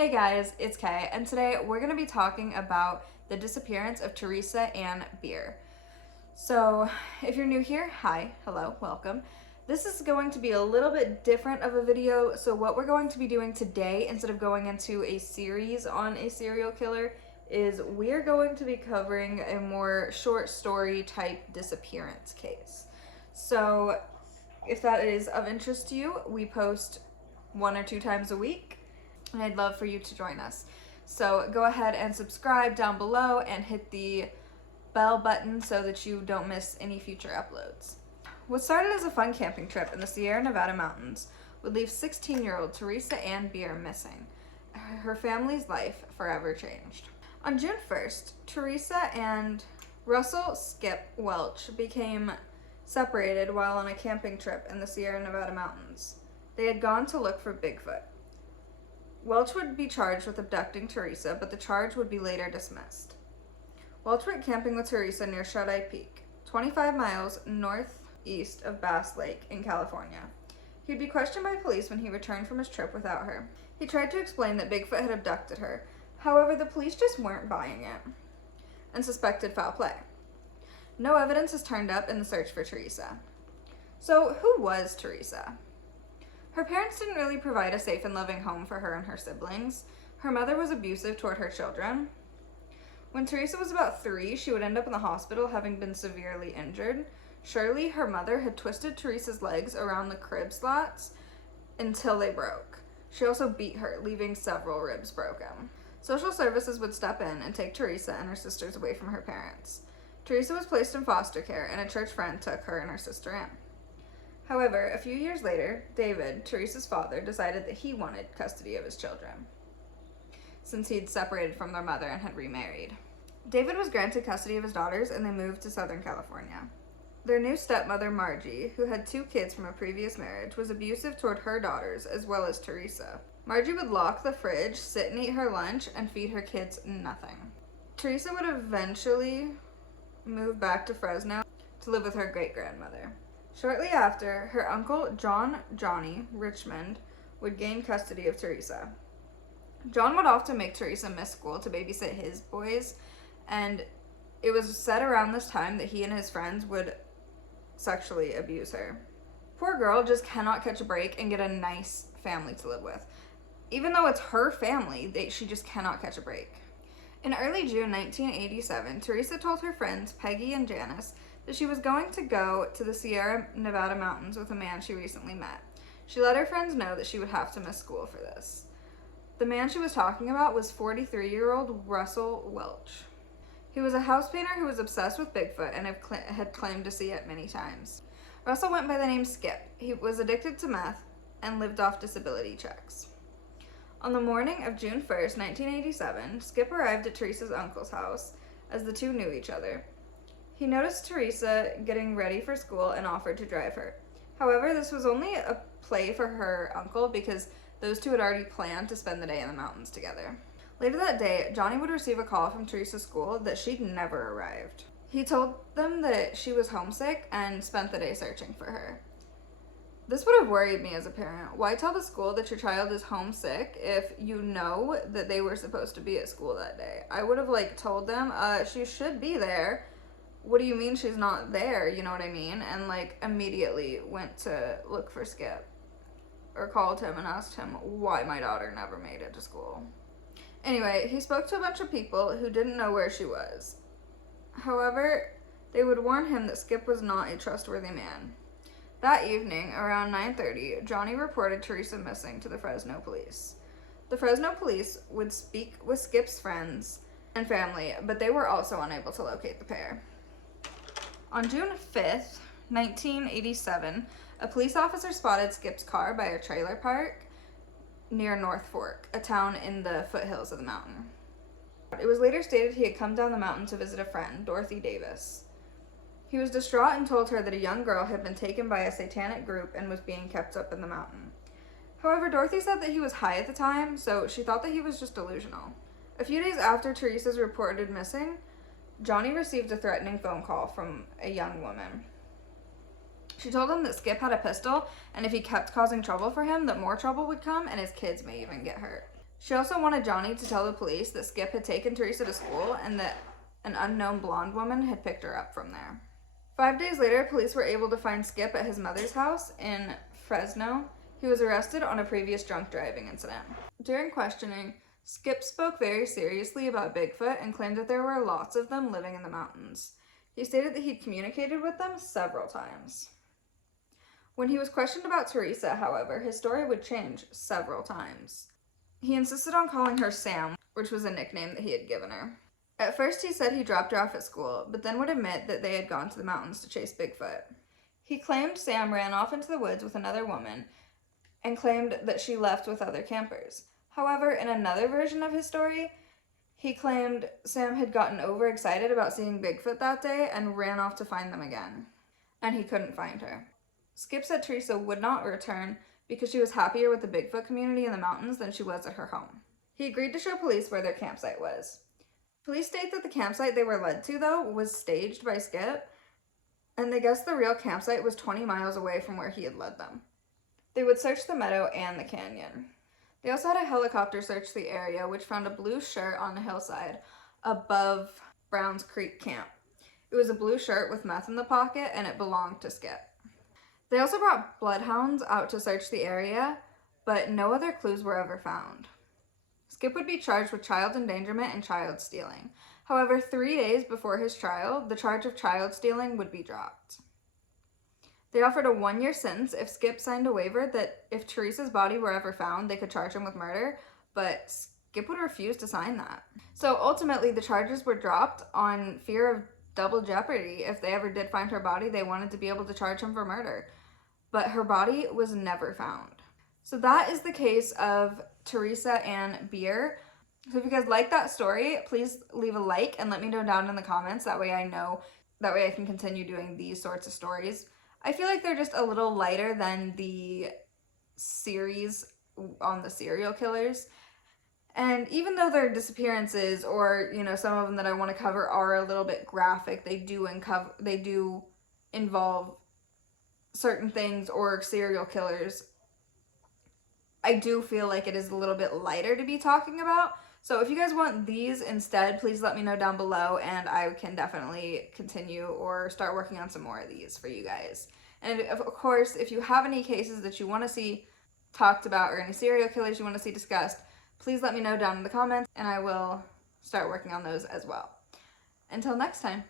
Hey guys, it's Kay, and today we're going to be talking about the disappearance of Theresa and Bier. So, if you're new here, hi, hello, welcome. This is going to be a little bit different of a video, so what we're going to be doing today, instead of going into a series on a serial killer, is we're going to be covering a more short story type disappearance case. So, if that is of interest to you, we post 1 or 2 times a week. And I'd love for you to join us. So go ahead and subscribe down below and hit the bell button so that you don't miss any future uploads. What started as a fun camping trip in the Sierra Nevada mountains would leave 16-year-old Theresa Ann Bier missing. Her family's life forever changed. On June 1st, Theresa and Russell Skip Welch became separated while on a camping trip in the Sierra Nevada mountains. They had gone to look for Bigfoot. Welch would be charged with abducting Theresa, but the charge would be later dismissed. Welch went camping with Theresa near Shut-Eye Peak, 25 miles northeast of Bass Lake in California. He would be questioned by police when he returned from his trip without her. He tried to explain that Bigfoot had abducted her. However, the police just weren't buying it and suspected foul play. No evidence has turned up in the search for Theresa. So, who was Theresa? Her parents didn't really provide a safe and loving home for her and her siblings. Her mother was abusive toward her children. When Theresa was about 3, she would end up in the hospital having been severely injured. Surely, her mother had twisted Theresa's legs around the crib slots until they broke. She also beat her, leaving several ribs broken. Social services would step in and take Theresa and her sisters away from her parents. Theresa was placed in foster care, and a church friend took her and her sister in. However, a few years later, David, Theresa's father, decided that he wanted custody of his children, since he'd separated from their mother and had remarried. David was granted custody of his daughters, and they moved to Southern California. Their new stepmother, Margie, who had 2 kids from a previous marriage, was abusive toward her daughters as well as Theresa. Margie would lock the fridge, sit and eat her lunch, and feed her kids nothing. Theresa would eventually move back to Fresno to live with her great-grandmother. Shortly after, her uncle, Johnny Richmond, would gain custody of Theresa. John would often make Theresa miss school to babysit his boys, and it was said around this time that he and his friends would sexually abuse her. Poor girl just cannot catch a break and get a nice family to live with. Even though it's her family, she just cannot catch a break. In early June 1987, Theresa told her friends, Peggy and Janice, that she was going to go to the Sierra Nevada mountains with a man she recently met. She let her friends know that she would have to miss school for this. The man she was talking about was 43-year-old Russell Welch. He was a house painter who was obsessed with Bigfoot and had claimed to see it many times. Russell went by the name Skip. He was addicted to meth and lived off disability checks. On the morning of June 1st, 1987, Skip arrived at Theresa's uncle's house, as the two knew each other. He noticed Theresa getting ready for school and offered to drive her. However, this was only a play for her uncle because those two had already planned to spend the day in the mountains together. Later that day, Johnny would receive a call from Theresa's school that she'd never arrived. He told them that she was homesick and spent the day searching for her. This would have worried me as a parent. Why tell the school that your child is homesick if you know that they were supposed to be at school that day? I would have told them, she should be there. What do you mean she's not there? You know what I mean? And immediately went to look for Skip, or called him and asked him why my daughter never made it to school. Anyway, he spoke to a bunch of people who didn't know where she was. However, they would warn him that Skip was not a trustworthy man. That evening, around 9:30, Johnny reported Theresa missing to the Fresno police. The Fresno police would speak with Skip's friends and family, but they were also unable to locate the pair. On June 5th, 1987, a police officer spotted Skip's car by a trailer park near North Fork, a town in the foothills of the mountain. It was later stated he had come down the mountain to visit a friend, Dorothy Davis. He was distraught and told her that a young girl had been taken by a satanic group and was being kept up in the mountain. However, Dorothy said that he was high at the time, so she thought that he was just delusional. A few days after Theresa's reported missing, Johnny received a threatening phone call from a young woman. She told him that Skip had a pistol, and if he kept causing trouble for him, that more trouble would come and his kids may even get hurt. She also wanted Johnny to tell the police that Skip had taken Theresa to school and that an unknown blonde woman had picked her up from there. 5 days later, police were able to find Skip at his mother's house in Fresno. He was arrested on a previous drunk driving incident. During questioning, Skip spoke very seriously about Bigfoot and claimed that there were lots of them living in the mountains. He stated that he'd communicated with them several times. When he was questioned about Theresa, however, his story would change several times. He insisted on calling her Sam, which was a nickname that he had given her. At first, he said he dropped her off at school, but then would admit that they had gone to the mountains to chase Bigfoot. He claimed Sam ran off into the woods with another woman and claimed that she left with other campers. However, in another version of his story, he claimed Sam had gotten overexcited about seeing Bigfoot that day and ran off to find them again, and he couldn't find her. Skip said Theresa would not return because she was happier with the Bigfoot community in the mountains than she was at her home. He agreed to show police where their campsite was. Police state that the campsite they were led to, though, was staged by Skip, and they guessed the real campsite was 20 miles away from where he had led them. They would search the meadow and the canyon. They also had a helicopter search the area, which found a blue shirt on the hillside above Browns Creek Camp. It was a blue shirt with meth in the pocket, and it belonged to Skip. They also brought bloodhounds out to search the area, but no other clues were ever found. Skip would be charged with child endangerment and child stealing. However, 3 days before his trial, the charge of child stealing would be dropped. They offered a 1-year sentence if Skip signed a waiver that if Theresa's body were ever found, they could charge him with murder, but Skip would refuse to sign that. So ultimately, the charges were dropped on fear of double jeopardy. If they ever did find her body, they wanted to be able to charge him for murder. But her body was never found. So that is the case of Theresa and Bier. So if you guys like that story, please leave a like and let me know down in the comments. That way I can continue doing these sorts of stories. I feel like they're just a little lighter than the series on the serial killers. And even though their disappearances or, some of them that I want to cover are a little bit graphic, they do involve certain things or serial killers, I do feel like it is a little bit lighter to be talking about. So if you guys want these instead, please let me know down below and I can definitely continue or start working on some more of these for you guys. And of course, if you have any cases that you want to see talked about or any serial killers you want to see discussed, please let me know down in the comments and I will start working on those as well. Until next time.